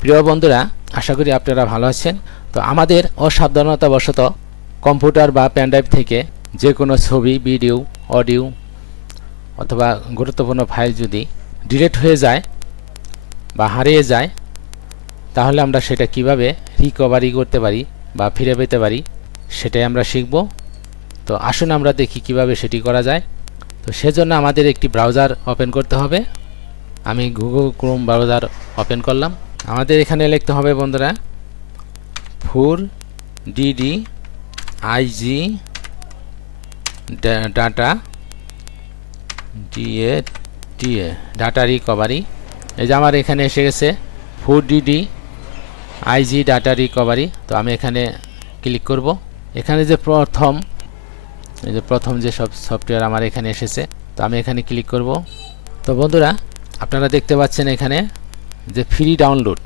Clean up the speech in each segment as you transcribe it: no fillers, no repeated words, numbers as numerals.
প্রিয় বন্ধুরা, আশা করি আপনারা ভালো আছেন। তো আমাদের অসাবধানতাবশত কম্পিউটার বা পেনড্রাইভ থেকে যে কোনো ছবি, ভিডিও, অডিও অথবা গুরুত্বপূর্ণ ফাইল যদি ডিলিট হয়ে যায় বা হারিয়ে যায়, তাহলে আমরা সেটা কিভাবে রিকভারি করতে পারি বা ফিরে পেতে পারি সেটাই আমরা শিখব। তো আসুন আমরা দেখি কিভাবে সেটি করা যায়। তো সেজন্য আমাদের একটি ব্রাউজার ওপেন করতে হবে। আমি গুগল ক্রোম ব্রাউজার ওপেন করলাম। আমাদের এখানে লিখতে হবে বন্ধুরা 4DDIG ডাটা রিকভারি। এই যে আমার এখানে এসে গেছে 4DDIG ডাটা রিকভারি। তো আমি এখানে ক্লিক করব। এখানে যে প্রথম যে সফটওয়্যার আমার এখানে এসেছে, তো আমি এখানে ক্লিক করব। তো বন্ধুরা, আপনারা দেখতে পাচ্ছেন এখানে যে ফ্রি ডাউনলোড।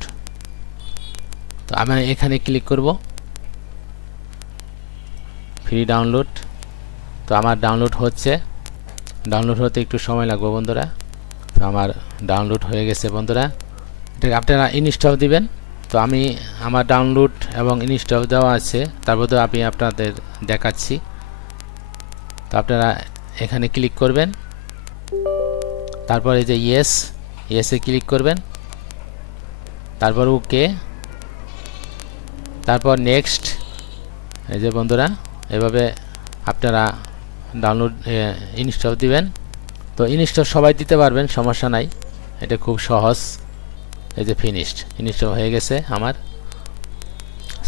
তো আমি এখানে ক্লিক করব, ফ্রি ডাউনলোড। তো আমার ডাউনলোড হচ্ছে, ডাউনলোড হতে একটু সময় লাগবে বন্ধুরা। তো আমার ডাউনলোড হয়ে গেছে বন্ধুরা। এটাকে আপনারা ইনস্টল দিবেন। তো আমি আমার ডাউনলোড এবং ইনস্টল দেওয়া আছে, তারপরে আমি আপনাদের দেখাচ্ছি। তো আপনারা এখানে ক্লিক করবেন, তারপরে যে ইয়েসে ক্লিক করবেন, তারপর ওকে, তারপর নেক্সট। এই যে বন্ধুরা, এভাবে আপনারা ডাউনলোড ইনস্টল দিবেন। তো ইনস্টল সবাই দিতে পারবেন, সমস্যা নাই, এটা খুব সহজ। এই যে ফিনিশড, ইনস্টল হয়ে গেছে, আমার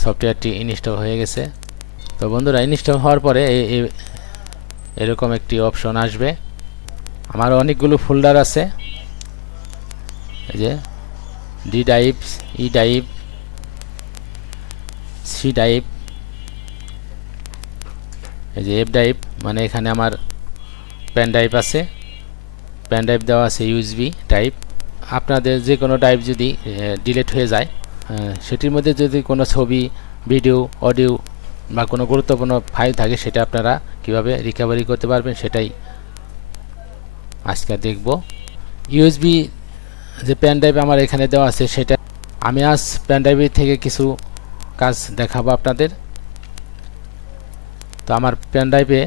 সফটওয়্যারটি ইনস্টল হয়ে গেছে। তো বন্ধুরা, ইনস্টল হওয়ার পরে এরকম একটি অপশন আসবে। আমার অনেকগুলো ফোল্ডার আছে, এই যে D drive, E drive, C drive, এই যে এফ ড্রাইভ, মানে এখানে আমার পেন ড্রাইভ আছে, পেন ড্রাইভ দেওয়া আছে, ইউএসবি ড্রাইভ। আপনাদের যে কোনো ড্রাইভ যদি ডিলিট হয়ে যায়, সেটির মধ্যে যদি কোনো ছবি, ভিডিও, অডিও বা কোনো গুরুত্বপূর্ণ ফাইল থাকে, সেটা আপনারা কিভাবে রিকভারি করতে পারবেন সেটাই আজকে দেখব। ইউএসবি যে পেন ড্রাইভ আমার এখানে দেওয়া আছে, সেটা আমি আজ পেন ড্রাইভের থেকে কিছু কাজ দেখাবো আপনাদের। তো আমার পেন ড্রাইভে,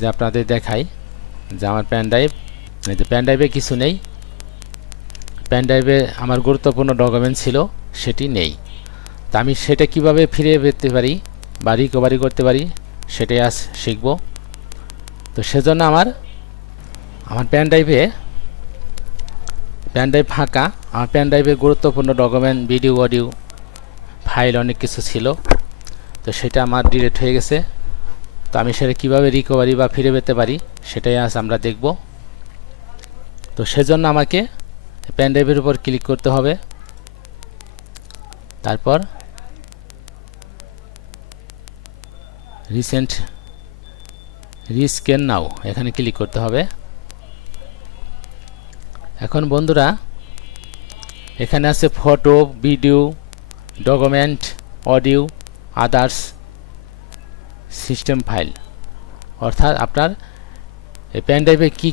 যে আপনাদের দেখাই যে আমার পেন ড্রাইভ, এই যে পেন ড্রাইভে কিছু নেই। পেন ড্রাইভে আমার গুরুত্বপূর্ণ ডকুমেন্ট ছিল, সেটি নেই। তা আমি সেটা কিভাবে ফিরে পেতে পারি বা রিকভারি করতে পারি সেটাই আজ শিখব। তো সেজন্য আমার পেন ড্রাইভ ফাঁকা। আমার পেন ড্রাইভে গুরুত্বপূর্ণ ডকুমেন্ট, ভিডিও, অডিও, ফাইল অনেক কিছু ছিল। তো সেটা আমার ডিলিট হয়ে গেছে। তো আমি সেটা কীভাবে রিকভারি বা ফিরে পেতে পারি সেটাই আজ আমরা দেখব। তো সেজন্য আমাকে পেন ড্রাইভের উপর ক্লিক করতে হবে, তারপর রিসেন্ট রিস্ক্যান নাও এখানে ক্লিক করতে হবে। এখন বন্ধুরা, এখানে আছে photo, video, document, audio, others, system file. অর্থাৎ আপনার পেন ড্রাইভে কী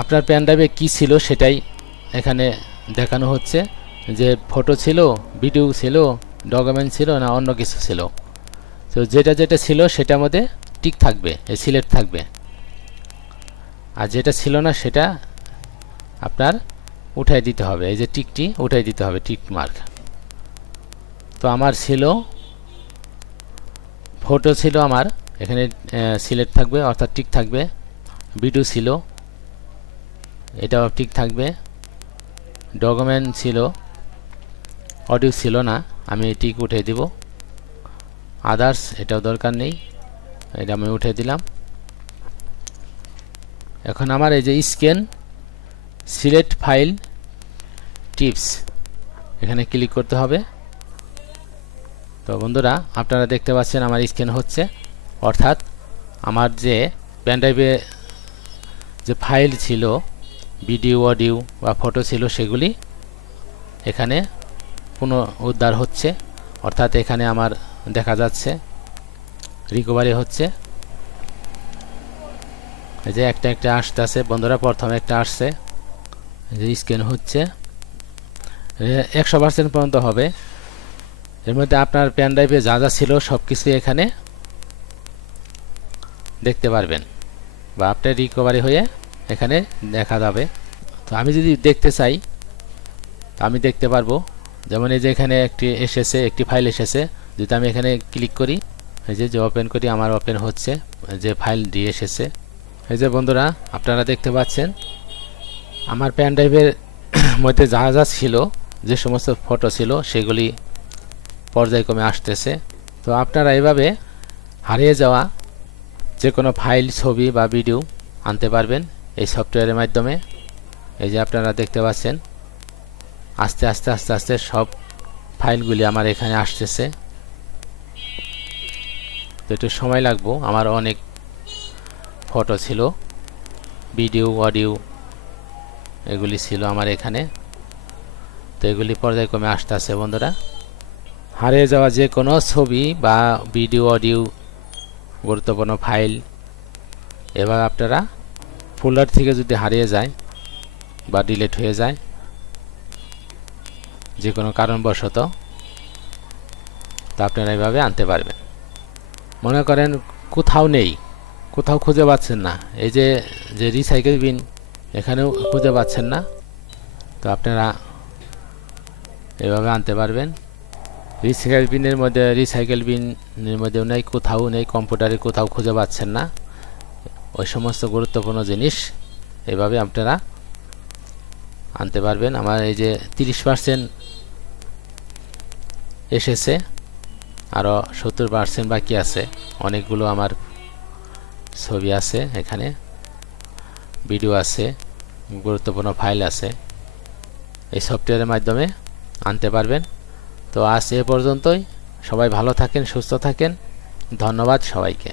আপনার পেন ড্রাইভে কী ছিল সেটাই এখানে দেখানো হচ্ছে, যে ফটো ছিল, ভিডিও ছিল, ডকুমেন্ট ছিল না অন্য কিছু ছিল। তো যেটা ছিল সেটার মধ্যে টিক থাকবে, সিলেক্ট থাকবে, আর যেটা ছিল না সেটা আপনার উঠাই দিতে হবে। এই যে টিকটি উঠাই দিতে হবে, টিক মার্ক। তো আমার ছিল ফটো ছিল, আমার এখানে সিলেক্ট থাকবে অর্থাৎ টিক থাকবে। ভিডিও ছিল, এটাও টিক থাকবে। ডকুমেন্ট ছিল, অডিও ছিল না, আমি টিক উঠিয়ে দিব। আদার্স, এটাও দরকার নেই, এটা আমি উঠিয়ে দিলাম। এখন আমার এই যে স্ক্যান সিলেক্ট ফাইল টিপস, এখানে ক্লিক করতে হবে। তো বন্ধুরা, আপনারা দেখতে পাচ্ছেন আমার স্ক্যান হচ্ছে, অর্থাৎ আমার যে পেন ড্রাইভে যে ফাইল ছিল, ভিডিও, অডিও বা ফটো ছিল, সেগুলি এখানে পুনরুদ্ধার হচ্ছে। অর্থাৎ এখানে আমার দেখা যাচ্ছে রিকভারি হচ্ছে। এই যে একটা একটা আসতে আছে বন্ধুরা, প্রথমে একটা আসছে, এই যে স্ক্যান হচ্ছে। 100% পর্যন্ত হবে। এর মধ্যে আপনার পেন ড্রাইভে যা যা ছিল সব কিছু এখানে দেখতে পারবেন, বা আপনার রিকভারি হয়ে এখানে দেখা যাবে। তো আমি যদি দেখতে চাই তো আমি দেখতে পারবো। যেমন এই যে এখানে একটি ফাইল এসেছে, যদি আমি এখানে ক্লিক করি, এই যে ওপেন করি, আমার ওপেন হচ্ছে যে ফাইল দিয়ে এসেছে। এই যে বন্ধুরা আপনারা দেখতে পাচ্ছেন আমার পেন ড্রাইভের মধ্যে যা যা ছিল, যে সমস্ত ফটো ছিল সেগুলি পর্যায়ক্রমে আসতেছে। তো আপনারা এভাবে হারিয়ে যাওয়া যে কোনো ফাইল, ছবি বা ভিডিও আনতে পারবেন এই সফটওয়্যারের মাধ্যমে। এই যে আপনারা দেখতে পাচ্ছেন আস্তে আস্তে আস্তে আস্তে সব ফাইলগুলি আমার এখানে আসতেছে। তো একটু সময় লাগবে, আমার অনেক ফটো ছিল, ভিডিও, অডিও এগুলি ছিল আমার এখানে। তো এগুলি পর্যায়ক্রমে আসতেছে বন্ধুরা। হারিয়ে যাওয়া যে কোনো ছবি বা ভিডিও, অডিও, গুরুত্বপূর্ণ ফাইল এবার আপনারা ফোল্ডার থেকে যদি হারিয়ে যায় বা ডিলিট হয়ে যায় যে কোনো কারণবশত, তা আপনারা এইভাবে আনতে পারবেন। মনে করেন কোথাও নেই, কোথাও খুঁজে পাচ্ছেন না, এই যে রিসাইকেল বিন এখানেও খুঁজে পাচ্ছেন না, তো আপনারা এভাবে আনতে পারবেন। রিসাইকেল বিনের মধ্যেও নেই, কোথাও নেই, কম্পিউটারে কোথাও খুঁজে পাচ্ছেন না, ওই সমস্ত গুরুত্বপূর্ণ জিনিস এভাবে আপনারা আনতে পারবেন। আমার এই যে 30% এসেছে, আরও 70% বাকি আছে। অনেকগুলো আমার ছবি আছে এখানে, ভিডিও আছে, গুরুত্বপূর্ণ ফাইল আছে, এই সফটওয়্যারের মাধ্যমে আনতে পারবেন। তো আজ এ পর্যন্তই। সবাই ভালো থাকেন, সুস্থ থাকেন। ধন্যবাদ সবাইকে।